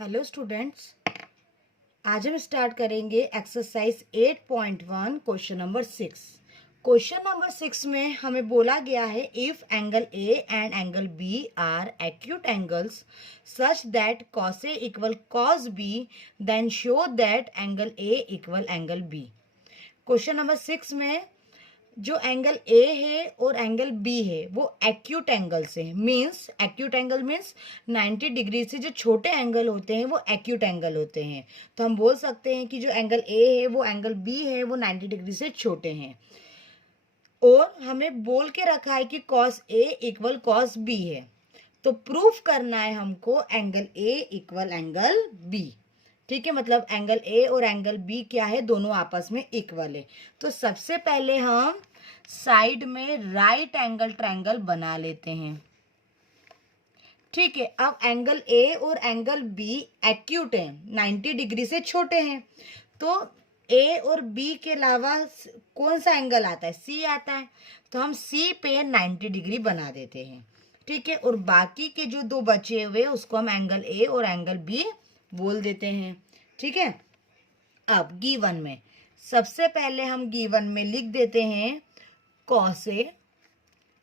Hello students, आज हम start करेंगे exercise 8.1 question number 6। Question number 6 में हमें बोला गया है if angle A and angle B are acute angles such that cos A equal cos B then show that angle A equal angle B. Question number 6 में जो angle A है और angle B है वो एक्यूट एंगल से है। Means acute angle means 90 degree से जो छोटे एंगल होते हैं वो एक्यूट एंगल होते हैं। तो हम बोल सकते हैं कि जो एंगल ए है वो एंगल बी है वो 90 डिग्री से छोटे हैं। और हमें बोल के रखा है कि cos A equal cos B है, तो प्रूफ करना है हमको angle A equal angle B. ठीक है, मतलब एंगल ए और एंगल बी क्या है, दोनों आपस में इक्वल है। तो सबसे पहले हम साइड में राइट एंगल ट्रायंगल बना लेते हैं। ठीक है, अब एंगल ए और एंगल बी एक्यूट है, 90 डिग्री से छोटे हैं। तो ए और बी के अलावा कौन सा एंगल आता है, सी आता है। तो हम सी पे 90 डिग्री बना देते हैं। ठीक है, और बाकी के जो दो बचे हुए उसको हम एंगल ए और एंगल बी बोल देते हैं। ठीक है, अब गिवन में सबसे पहले हम गिवन में लिख देते हैं cos A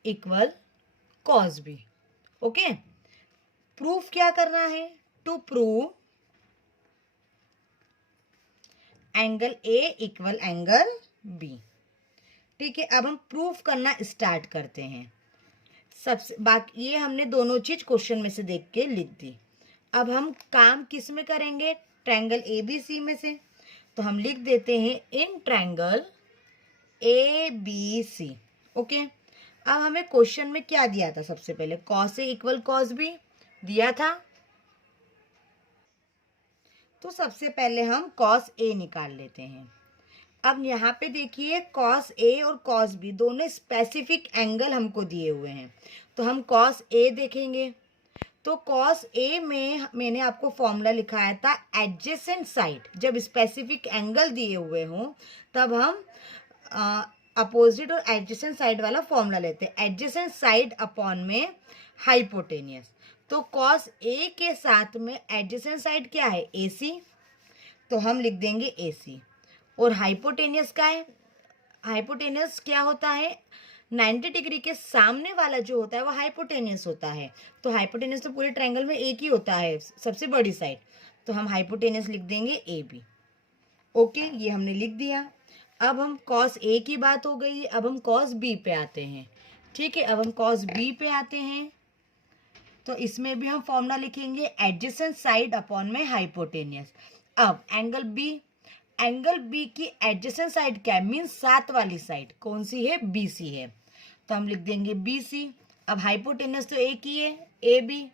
equal cos B. Okay, proof क्या करना है, to prove angle A equal angle B. ठीक है, अब हम प्रूफ करना स्टार्ट करते हैं। सबसे बाकी ये हमने दोनों चीज क्वेश्चन में से देख के लिख दी। अब हम काम किस में करेंगे, ट्रायंगल ए बी सी में से। तो हम लिख देते हैं in triangle A B C. Okay, अब हमें क्वेश्चन में क्या दिया था, सबसे पहले cos A equal cos B दिया था। तो सबसे पहले हम कॉस ए निकाल लेते हैं। अब यहाँ पे देखिए कॉस ए और कॉस बी दोनों स्पेसिफिक एंगल हमको दिए हुए हैं। तो हम कॉस ए देखेंगे। तो कॉस ए में मैंने आपको फॉर्मूला लिखाया था एडजेसेंट साइड। जब स्पेसिफिक एंगल दिए हुए हों तब हम अपोजिट और एडजेसेंट साइड वाला फॉर्मूला लेते हैं। एडजेसेंट साइड अपॉन में हाइपोटेनियस। तो कॉस ए के साथ में एडजेसेंट साइड क्या है, ए सी। तो हम लिख देंगे ए सी। और हाइपोटेनियस का है, हाइपोटेनियस क्या होता है, 90 डिग्री के सामने वाला जो होता है वो हाइपोटेनियस होता है। तो हाइपोटेनियस तो पूरे ट्रायंगल में एक ही होता है, सबसे बड़ी साइड। तो हम हाइपोटेनियस लिख देंगे ए बी। ओके, ये हमने लिख दिया। अब हम कॉस ए की बात हो गई, अब हम कॉस बी पे आते हैं। ठीक है, अब हम कॉस बी पे आते हैं। तो इसमें भी हम फॉर्मूला लिखेंगे एडजेसेंट साइड अपॉन में हाइपोटेनियस। अब एंगल बी, एंगल बी की एडजेसेंट साइड क्या है, मीन्स साथ वाली साइड कौन सी है, बी सी है। तो हम लिख देंगे बी सी। अब हाइपोटेनस तो एक ही है, ए बी।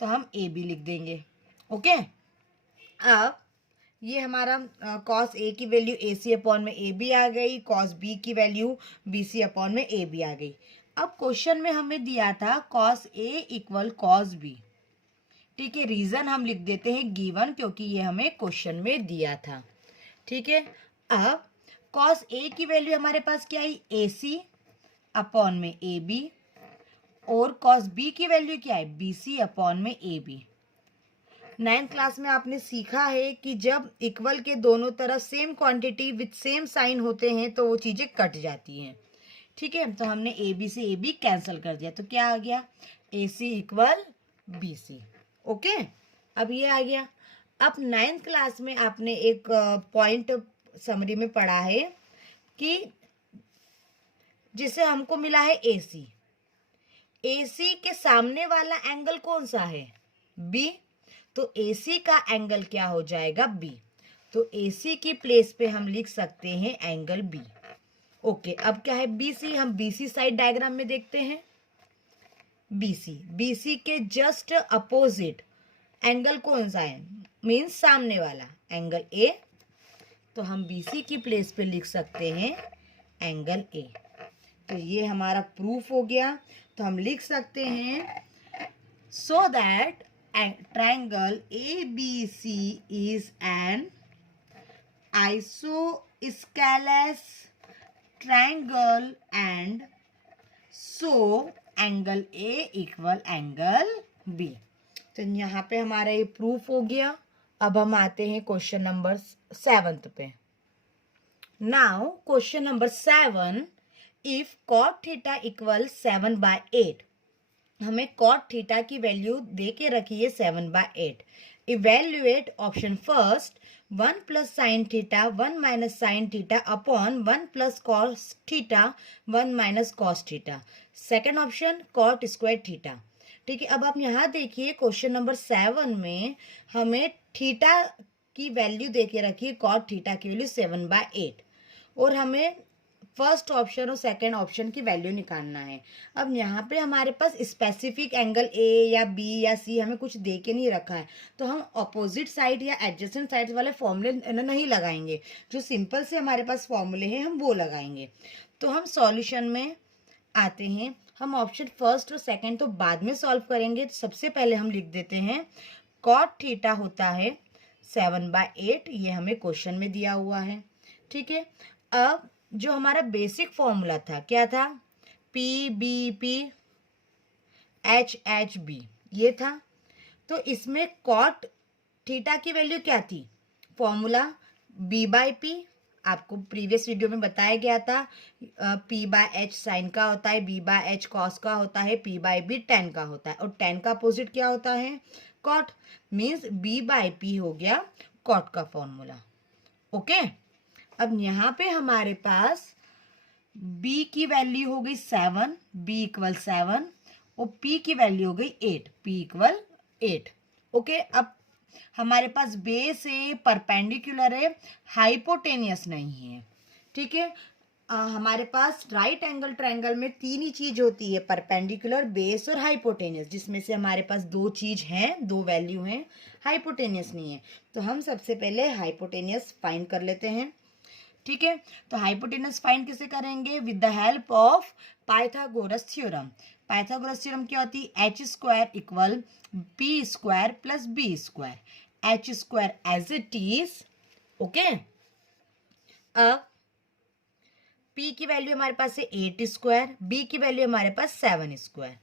तो हम ए बी लिख देंगे। ओके, अब ये हमारा कॉस ए की वैल्यू ए सी अपॉन में ए बी आ गई, कॉस बी की वैल्यू बी सी अपॉन में ए बी आ गई। अब क्वेश्चन में हमें दिया था cos A equal cos B. ठीक है, रीजन हम लिख देते हैं गिवन, क्योंकि ये हमें क्वेश्चन में दिया था। ठीक है, अब कॉस ए की वैल्यू हमारे पास क्या है, ए सी अपॉन में ए बी। और कॉस बी की वैल्यू क्या है, बी सी अपॉन में ए बी। 9th क्लास में आपने सीखा है कि जब इक्वल के दोनों तरफ same quantity with same sign होते हैं तो वो चीज़ें कट जाती हैं। ठीक है, तो हमने ए बी से ए बी कैंसिल कर दिया, तो क्या आ गया, ए सी इक्वल बी सी। ओके, अब ये आ गया। अब 9th क्लास में आपने एक पॉइंट समरी में पढ़ा है कि जिसे हमको मिला है ए सी, ए सी के सामने वाला एंगल कौन सा है, बी। तो AC का एंगल क्या हो जाएगा, B। तो AC की प्लेस पे हम लिख सकते हैं एंगल B। ओके, अब क्या है BC, हम BC साइड डायग्राम में देखते हैं। BC के जस्ट अपोजिट एंगल कौन सा है, मीन्स सामने वाला एंगल A। तो हम BC की प्लेस पे लिख सकते हैं एंगल A। तो ये हमारा प्रूफ हो गया। तो हम लिख सकते हैं so that triangle ABC is an isosceles triangle and so angle A equal angle B। तो यहाँ पे हमारा ये प्रूफ हो गया। अब हम आते हैं क्वेश्चन नंबर 7 पे। Now question number 7, if cot theta equal 7/8, हमें cot थीटा की वैल्यू दे के रखी है 7/8। Evaluate option first 1 plus sine theta 1 minus sine theta upon 1 plus cos theta 1 minus cos theta. Second option cot square theta. ठीक है, अब आप यहाँ देखिए क्वेश्चन नंबर 7 में हमें थीटा की वैल्यू दे के रखी है, कॉट थीटा की वैल्यू 7/8, और हमें फर्स्ट ऑप्शन और सेकंड ऑप्शन की वैल्यू निकालना है। अब यहाँ पे हमारे पास स्पेसिफिक एंगल ए या बी या सी हमें कुछ दे के नहीं रखा है, तो हम अपोजिट साइड या एडजेसेंट साइड वाले फॉर्मूले नहीं लगाएंगे। जो सिंपल से हमारे पास फॉर्मूले हैं हम वो लगाएंगे। तो हम सॉल्यूशन में आते हैं। हम ऑप्शन फर्स्ट और सेकंड तो बाद में सॉल्व करेंगे। सबसे पहले हम लिख देते हैं कॉट थीटा होता है 7/8, ये हमें क्वेश्चन में दिया हुआ है। ठीक है, अब जो हमारा बेसिक फॉर्मूला था क्या था, P B P H H B, ये था। तो इसमें कॉट थीटा की वैल्यू क्या थी, फॉर्मूला b/p, आपको प्रीवियस वीडियो में बताया गया था। p/h साइन का होता है, b/h कॉस का होता है, p/b टेन का होता है, और टेन का अपोजिट क्या होता है, कॉट। मीन्स b/p हो गया कॉट का फॉर्मूला। ओके, अब यहाँ पे हमारे पास b की वैल्यू हो गई 7, b इक्वल 7, और p की वैल्यू हो गई 8, p इक्वल 8। ओके, अब हमारे पास बेस है, परपेंडिकुलर है, हाइपोटेनियस नहीं है। ठीक है, हमारे पास राइट एंगल ट्रायंगल में तीन ही चीज होती है, परपेंडिकुलर, बेस और हाइपोटेनियस, जिसमें से हमारे पास दो चीज हैं, दो वैल्यू हैं, हाइपोटेनियस नहीं है। तो हम सबसे पहले हाइपोटेनियस फाइंड कर लेते हैं। ठीक है, तो हाइपोटेनस फाइंड कैसे करेंगे, with the help of Pythagoras theorem. Pythagoras theorem क्या होती है, H square equal P square plus B square, H square as it is. Okay, अब p की वैल्यू हमारे पास है 8 स्क्वायर, b की वैल्यू हमारे पास 7 स्क्वायर।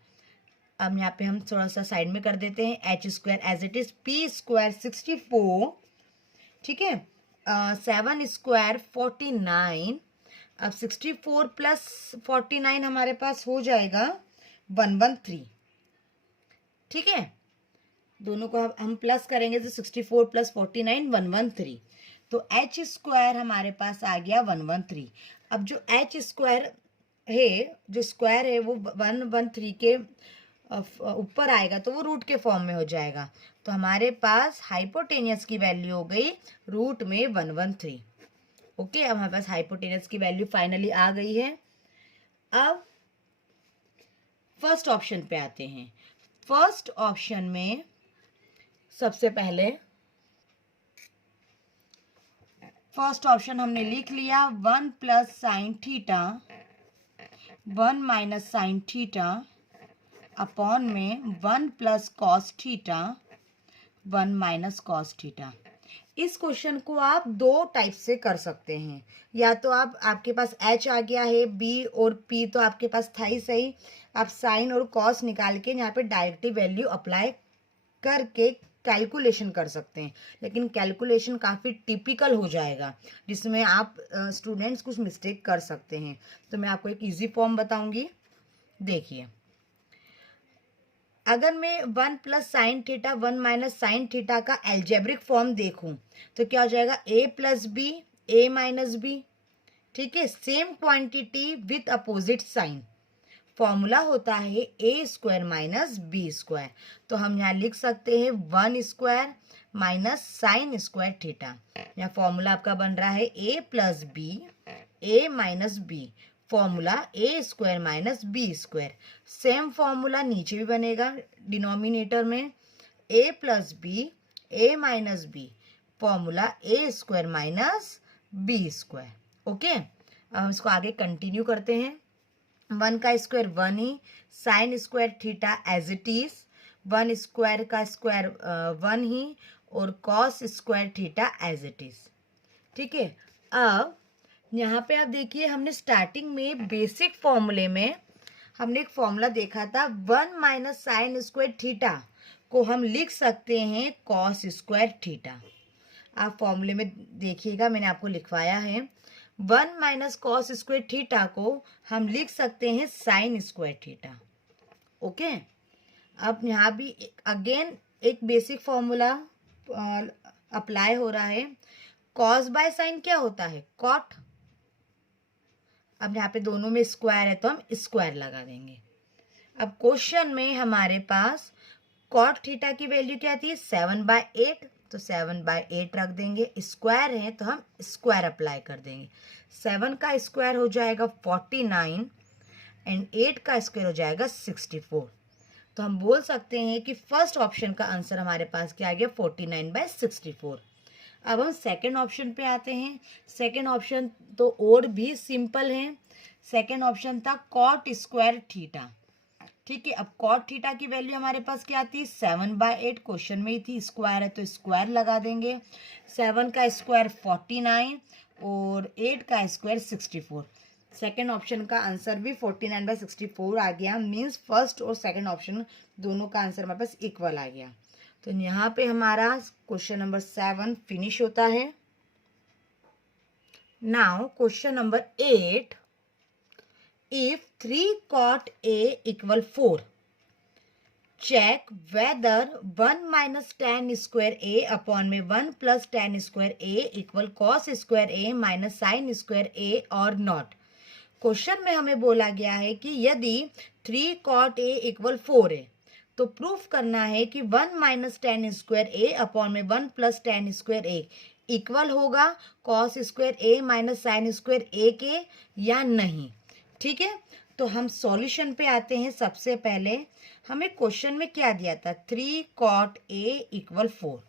अब यहाँ पे हम थोड़ा सा साइड में कर देते हैं, H square as it is, p square 64, ठीक है, 7 स्क्वायर 49। अब 64 प्लस 49 हमारे पास हो जाएगा 113। ठीक है, दोनों को हम प्लस करेंगे तो 64 प्लस 49 113। तो एच स्क्वायर हमारे पास आ गया 113। अब जो एच स्क्वायर है, जो स्क्वायर है वो 113 के ऊपर आएगा तो वो रूट के फॉर्म में हो जाएगा। तो हमारे पास हाइपोटेनियस की वैल्यू हो गई रूट में 113। ओके, अब हमारे पास हाइपोटेनियस की वैल्यू फाइनली आ गई है। अब फर्स्ट ऑप्शन पे आते हैं। फर्स्ट ऑप्शन में सबसे पहले फर्स्ट ऑप्शन हमने लिख लिया, 1 plus sine theta 1 minus sine theta upon में 1 plus cos theta 1 minus cos theta. इस क्वेश्चन को आप दो टाइप से कर सकते हैं। या तो आपके पास h आ गया है, b और p तो आपके पास था ही सही, आप साइन और कॉस निकाल के यहाँ पे डायरेक्टली वैल्यू अप्लाई करके कैलकुलेशन कर सकते हैं। लेकिन कैलकुलेशन काफ़ी टिपिकल हो जाएगा, जिसमें आप स्टूडेंट्स कुछ मिस्टेक कर सकते हैं। तो मैं आपको एक इजी फॉर्म बताऊंगी, देखिए। अगर मैं 1 plus sine theta 1 minus sine theta का एल्जेब्रिक फॉर्म देखूं तो क्या हो जाएगा, a plus B A minus B. ठीक है, same quantity with opposite sign, formula होता है A square minus B square. तो हम यहाँ लिख सकते हैं 1 square minus sine square theta. यहाँ फॉर्मूला आपका बन रहा है a plus B A minus B, formula A square minus B square. Same formula नीचे भी बनेगा डिनोमिनेटर में, a plus B A minus B, formula A square minus B square. Okay, अब हम इसको आगे कंटिन्यू करते हैं। 1 का स्क्वायर 1 ही, sine square theta as it is, 1 square का स्क्वायर 1 ही, और cos square theta as it is. ठीक है, अब यहाँ पे आप देखिए, हमने स्टार्टिंग में बेसिक फॉर्मूले में हमने एक फॉर्मूला देखा था 1 माइनस साइन स्क्वायर थीटा, को हम लिख सकते हैं कॉस स्क्वायर थीटा। आप फॉर्मूले में देखिएगा, मैंने आपको लिखवाया है। 1 माइनस कॉस स्क्वायर थीटा को हम लिख सकते हैं साइन स्क्वायर थीटा। ओके, अब यहाँ भी अगेन एक बेसिक फॉर्मूला अप्लाई हो रहा है। कॉस बाय साइन क्या होता है? कॉट। अब यहाँ पे दोनों में स्क्वायर है तो हम स्क्वायर लगा देंगे। अब क्वेश्चन में हमारे पास कॉट थीटा की वैल्यू क्या थी? 7/8, तो 7/8 रख देंगे। स्क्वायर है तो हम स्क्वायर अप्लाई कर देंगे। 7 का स्क्वायर हो जाएगा 49 एंड 8 का स्क्वायर हो जाएगा 64। तो हम बोल सकते हैं कि फर्स्ट ऑप्शन का आंसर हमारे पास क्या आ गया? 49/64। अब हम सेकेंड ऑप्शन पे आते हैं। सेकेंड ऑप्शन तो और भी सिंपल है। सेकेंड ऑप्शन था कॉट स्क्वायर थीटा। ठीक है, अब कॉट थीटा की वैल्यू हमारे पास क्या थी? 7/8, क्वेश्चन में ही थी, स्क्वायर है तो स्क्वायर लगा देंगे। 7 का स्क्वायर 49 और 8 का स्क्वायर 64। सेकेंड ऑप्शन का आंसर भी 49/64 आ गया। मीन्स फर्स्ट और सेकेंड ऑप्शन दोनों का आंसर हमारे पास इक्वल आ गया। तो यहाँ पे हमारा क्वेश्चन नंबर 7 फिनिश होता है। Now question number 8, if 3 cot A equal 4, check whether 1 minus tan square A upon में 1 plus tan square A equal cos square A minus sin square A or not। Question में हमें बोला गया है कि यदि 3 cot A equal 4 है तो प्रूफ करना है कि 1 माइनस टेन स्क्वायर ए अपॉन में 1 प्लस टेन स्क्वायर ए इक्वल होगा कॉस स्क्वायर ए माइनस साइन स्क्वायर ए के या नहीं। ठीक है, तो हम सॉल्यूशन पे आते हैं। सबसे पहले हमें क्वेश्चन में क्या दिया था? 3 कॉट ए इक्वल 4।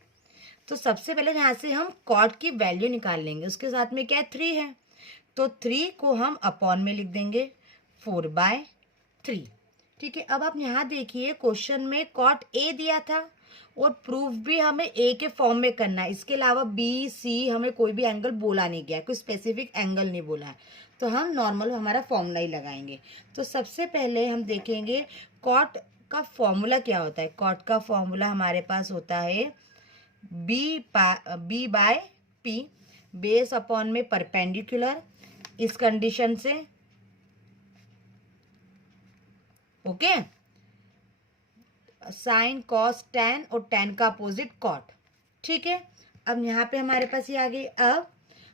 तो सबसे पहले यहाँ से हम कॉट की वैल्यू निकाल लेंगे। उसके साथ में क्या है? 3 है, तो 3 को हम अपॉन में लिख देंगे 4/3। ठीक है, अब आप यहाँ देखिए क्वेश्चन में कॉट ए दिया था और प्रूफ भी हमें ए के फॉर्म में करना है। इसके अलावा बी सी हमें कोई भी एंगल बोला नहीं गया, कोई स्पेसिफिक एंगल नहीं बोला है, तो हम नॉर्मल हमारा फॉर्मूला ही लगाएंगे। तो सबसे पहले हम देखेंगे कॉट का फॉर्मूला क्या होता है। कॉट का फॉर्मूला हमारे पास होता है B by P, base upon में परपेंडिकुलर, इस कंडीशन से। ओके, साइन कॉस टेन और टेन का अपोजिट कॉट। ठीक है, अब यहाँ पे हमारे पास ये आ गई। अब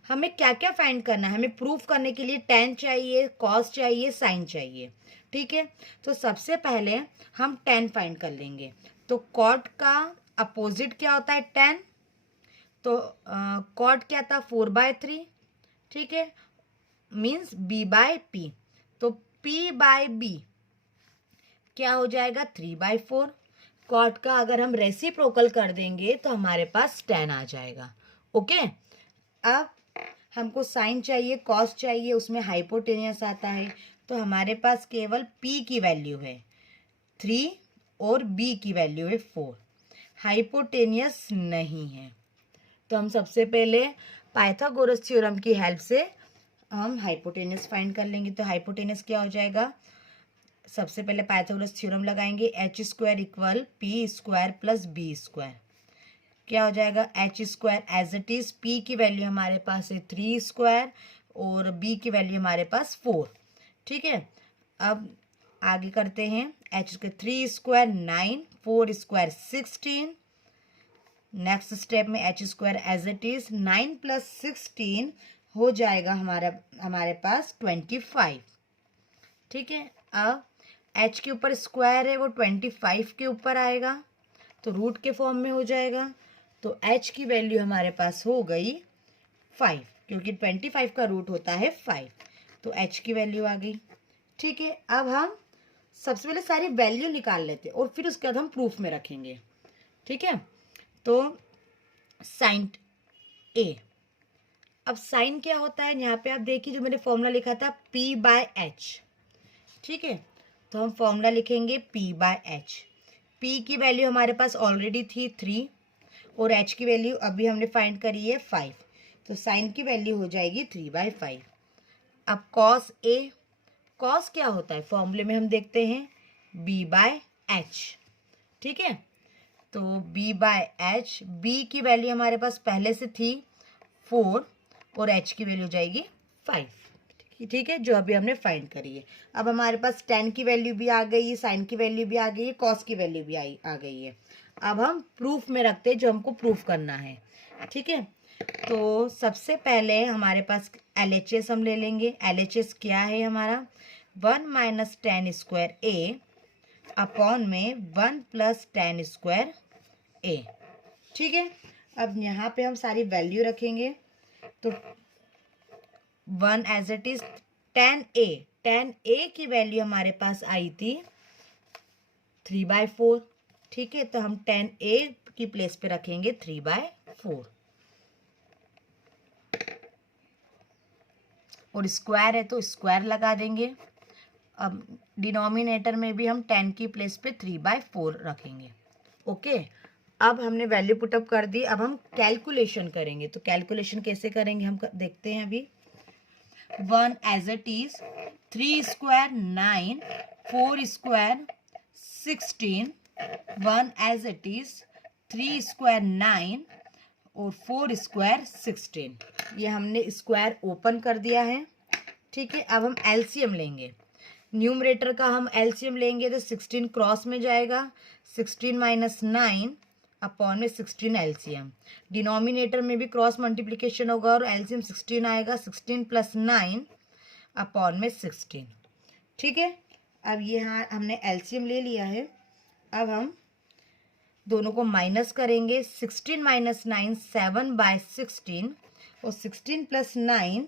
हमें क्या क्या फाइंड करना है? हमें प्रूफ करने के लिए टेन चाहिए, कॉस चाहिए, साइन चाहिए। ठीक है, तो सबसे पहले हम टेन फाइंड कर लेंगे। तो कॉट का अपोजिट क्या होता है? टेन। तो कॉट क्या था? 4/3। ठीक है, मीन्स बी बाय पी, तो पी बाय बी क्या हो जाएगा? 3/4। कॉट का अगर हम रेसिप्रोकल कर देंगे तो हमारे पास 10 आ जाएगा। ओके, अब हमको साइन चाहिए, कॉस चाहिए, उसमें हाइपोटेनियस आता है, तो हमारे पास केवल पी की वैल्यू है 3 और बी की वैल्यू है 4, हाइपोटेनियस नहीं है। तो हम सबसे पहले पाइथागोरस थ्योरम की हेल्प से हम हाइपोटेनियस फाइंड कर लेंगे। तो हाइपोटेनियस क्या हो जाएगा? सबसे पहले पाइथागोरस थ्योरम लगाएंगे, H square equal P square plus B square. क्या हो जाएगा? H square as it is, P की वैल्यू हमारे पास है 3 स्क्वायर और बी की वैल्यू हमारे पास 4। ठीक है, अब आगे करते हैं। H square 3 square 9, 4 square 16। Next step में H square as it is 9 plus 16 हो जाएगा हमारे पास 25। ठीक है, अब एच के ऊपर स्क्वायर है वो 25 के ऊपर आएगा तो रूट के फॉर्म में हो जाएगा। तो एच की वैल्यू हमारे पास हो गई 5, क्योंकि 25 का रूट होता है 5, तो एच की वैल्यू आ गई। ठीक है, अब हम सबसे पहले सारी वैल्यू निकाल लेते हैं और फिर उसके बाद हम प्रूफ में रखेंगे। ठीक है, तो साइन ए। अब साइन क्या होता है? यहाँ पे आप देखिए जो मैंने फॉर्मूला लिखा था P/H। ठीक है, तो हम फॉर्मूला लिखेंगे P/H। P की वैल्यू हमारे पास ऑलरेडी थी 3 और H की वैल्यू अभी हमने फाइंड करी है 5, तो साइन की वैल्यू हो जाएगी 3/5। अब कॉस ए, कॉस क्या होता है? फॉर्मूले में हम देखते हैं B/H। ठीक है, तो b बाय एच, b की वैल्यू हमारे पास पहले से थी 4 और h की वैल्यू जाएगी 5, ठीक है, जो अभी हमने फाइंड करी है। अब हमारे पास tan की वैल्यू भी आ गई है, sin की वैल्यू भी आ गई है, cos की वैल्यू भी आ गई है। अब हम प्रूफ में रखते हैं जो हमको प्रूफ करना है, ठीक है। तो सबसे पहले हमारे पास LHS हम ले लेंगे। LHS क्या है हमारा 1 माइनस tan स्क्वायर ए अपॉन में 1 प्लस tan स्क्वायर ए, ठीक है। अब यहाँ पे हम सारी वैल्यू रखेंगे तो 1 एज इट इज tan ए की वैल्यू हमारे पास आई थी 3/4, ठीक है। तो हम tan ए की प्लेस पे रखेंगे 3/4 और स्क्वायर है तो स्क्वायर लगा देंगे। अब डिनोमिनेटर में भी हम 10 की प्लेस पे 3/4 रखेंगे, ओके। अब हमने वैल्यू पुटअप कर दी। अब हम कैलकुलेशन करेंगे। तो कैलकुलेशन कैसे करेंगे हम देखते हैं अभी। 1 as it is 3 square 9, 4 square 16, 1 as it is 3 square 9 और 4 स्क्वायर 16। ये हमने स्क्वायर ओपन कर दिया है, ठीक है। अब हम एलसीएम लेंगे। न्यूमरेटर का हम एलसीएम लेंगे तो 16 क्रॉस में जाएगा, 16 माइनस 9 अपॉन में 16 एलसीएम। डिनोमिनेटर में भी क्रॉस मल्टीप्लिकेशन होगा और एलसीएम 16 आएगा, 16 प्लस 9 अपॉन में 16, ठीक है। अब यहाँ हमने एलसीएम ले लिया है। अब हम दोनों को माइनस करेंगे। 16 माइनस 9 7/16 और 16 प्लस 9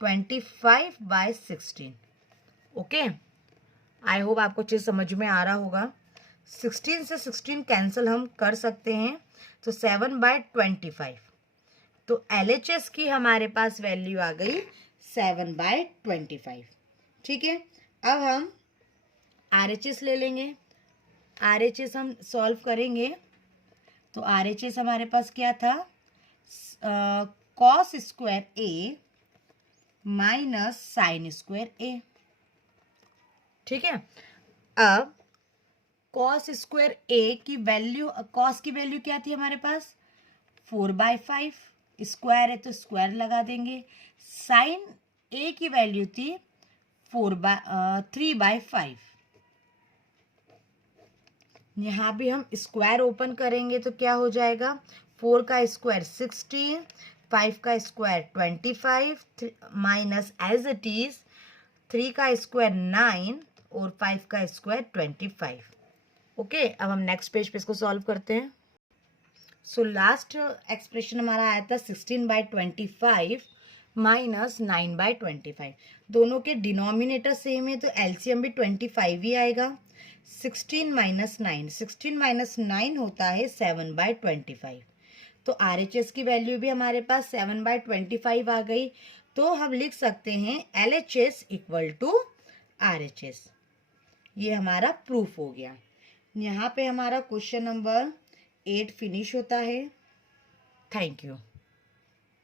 25/16, ओके। आई होप आपको चीज़ समझ में आ रहा होगा। 16 से 16 कैंसिल हम कर सकते हैं तो 7/25। तो LHS की हमारे पास वैल्यू आ गई 7/25, ठीक है। अब हम RHS ले लेंगे। RHS हम सॉल्व करेंगे तो RHS हमारे पास क्या था cos स्क्वायर ए माइनस साइन स्क्वायर ए, ठीक है। अब cos स्क्वायर ए की वैल्यू, cos की वैल्यू क्या थी हमारे पास 4/5, स्क्वायर है तो स्क्वायर लगा देंगे। साइन ए की वैल्यू थी 3/5। यहाँ भी हम स्क्वायर ओपन करेंगे तो क्या हो जाएगा 4 का स्क्वायर 16, 5 का square 25 minus as it is 3 का स्क्वायर 9 और 5 का स्क्वायर 25, ओके। अब हम नेक्स्ट पेज पे इसको सॉल्व करते हैं। सो लास्ट एक्सप्रेशन हमारा आया था 16/25 माइनस 9/25। दोनों के डिनोमिनेटर सेम है तो एलसीएम भी 25 ही आएगा। 16 माइनस 9, 16 माइनस 9 होता है 7/25। तो RHS की वैल्यू भी हमारे पास 7/25 आ गई। तो हम लिख सकते हैं LHS इक्वल टू RHS। ये हमारा प्रूफ हो गया। यहाँ पे हमारा क्वेश्चन नंबर 8 फिनिश होता है। Thank you.